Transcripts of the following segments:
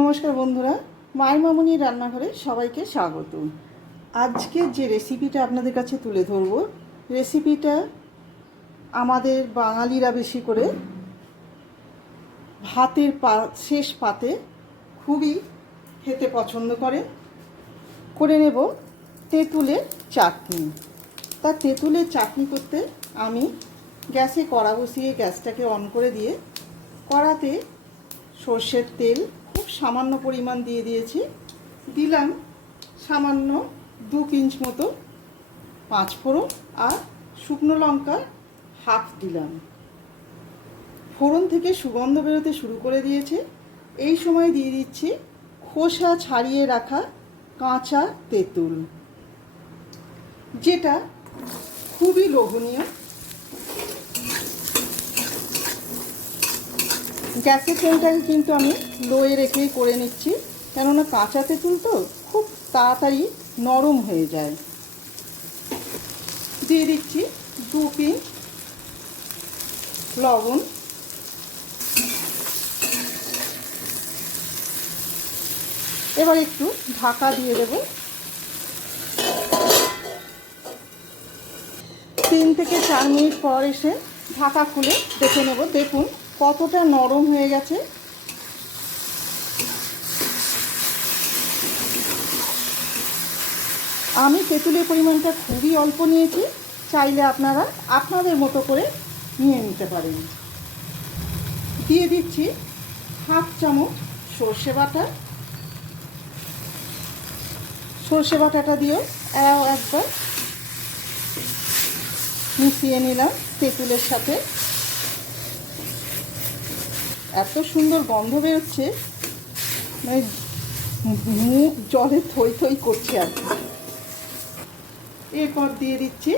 নমস্কার বন্ধুরা, মায়ের মামনির রান্নাঘরে সবাইকে স্বাগত। আজকে যে রেসিপিটা আপনাদের কাছে তুলে ধরব রেসিপিটা আমাদের বাঙালিরা বেশি করে ভাতের পা, শেষ পাতে খুবই খেতে পছন্দ করে। করে নেব তেঁতুলের চাটনি। তা তেঁতুলের চাটনি করতে আমি গ্যাসে কড়া বসিয়ে গ্যাসটাকে অন করে দিয়ে কড়াতে সর্ষের তেল খুব সামান্য পরিমাণ দিয়ে দিয়েছি। দিলাম সামান্য দু পিঞ্চ মতো পাঁচ ফোড়ন আর শুকনো লঙ্কা হাফ দিলাম। ফোড়ন থেকে সুগন্ধ বেরোতে শুরু করে দিয়েছে। এই সময় দিয়ে দিচ্ছি খোসা ছাড়িয়ে রাখা কাঁচা তেঁতুল, যেটা খুবই লোভনীয়। গ্যাসের ফ্লেমটাকে কিন্তু আমি লোয়ে রেখেই করে নিচ্ছি, কেননা কাঁচা তেঁতুল তো খুব তাড়াতাড়ি নরম হয়ে যায়। দিয়ে দিচ্ছি দু পিঞ্চ লবণ। এবার একটু ঢাকা দিয়ে দেব। তিন থেকে চার মিনিট পর এসে ঢাকা খুলে দেখে নেব। দেখুন কতটা নরম হয়ে গেছে? আমি তেঁতুলের পরিমাণটা খুবই অল্প নিয়েছি, চাইলে আপনারা আপনাদের মতো করে নিয়ে নিতে পারেন। দিয়ে দিচ্ছি হাফ চামচ সর্ষে বাটা। সর্ষে বাটাটা দিয়ে একবার মিশিয়ে নিলাম তেঁতুলের সাথে। এত সুন্দর গন্ধ বেরোচ্ছে মানে মুখ জলে থই থই করছে আর কি। এরপর দিয়ে দিচ্ছি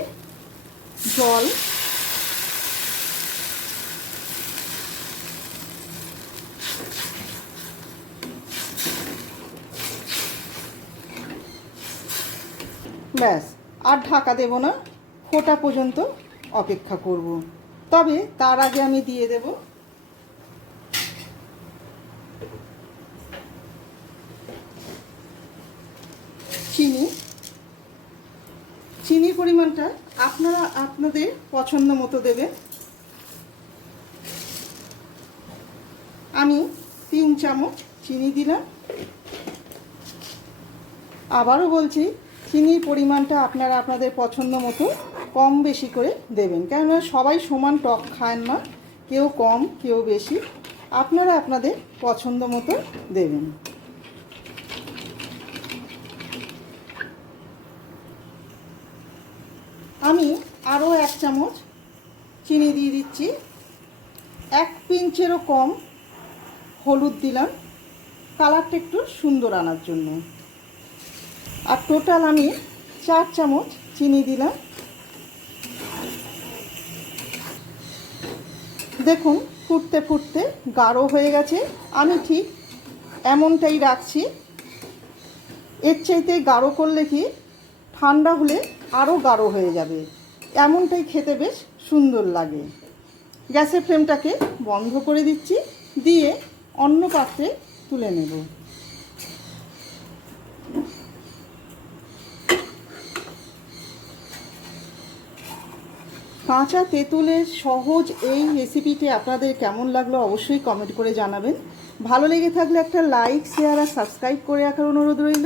জল। ব্যাস, আর ঢাকা দেব না, ফোটা পর্যন্ত অপেক্ষা করব। তবে তার আগে আমি দিয়ে দেব চিনি। চিনির পরিমাণটা আপনারা আপনাদের পছন্দ মতো দেবেন। আমি তিন চামচ চিনি দিলাম। আবারও বলছি, চিনির পরিমাণটা আপনারা আপনাদের পছন্দ মতো কম বেশি করে দেবেন। কেননা সবাই সমান টক খান না, কেউ কম, কেউ বেশি। আপনারা আপনাদের পছন্দ মতো দেবেন। আমি আরও এক চামচ চিনি দিয়ে দিচ্ছি। এক পিঞ্চেরও কম হলুদ দিলাম। কালারটা একটু সুন্দর আনার জন্য। আর টোটাল আমি চার চামচ চিনি দিলাম। দেখুন, ফুটতে ফুটতে গাঢ় হয়ে গেছে। আমি ঠিক এমনটাই রাখছি। এর চাইতে গাঢ় করলে কি ঠান্ডা হলে আরও গাঢ় হয়ে যাবে। এমনটাই খেতে বেশ সুন্দর লাগে। গ্যাসের ফ্লেমটাকে বন্ধ করে দিচ্ছি, দিয়ে অন্য পাত্রে তুলে নেব। কাঁচা তেঁতুলের সহজ এই রেসিপিটি আপনাদের কেমন লাগল অবশ্যই কমেন্ট করে জানাবেন। ভালো লেগে থাকলে একটা লাইক শেয়ার আর সাবস্ক্রাইব করে রাখার অনুরোধ রইল।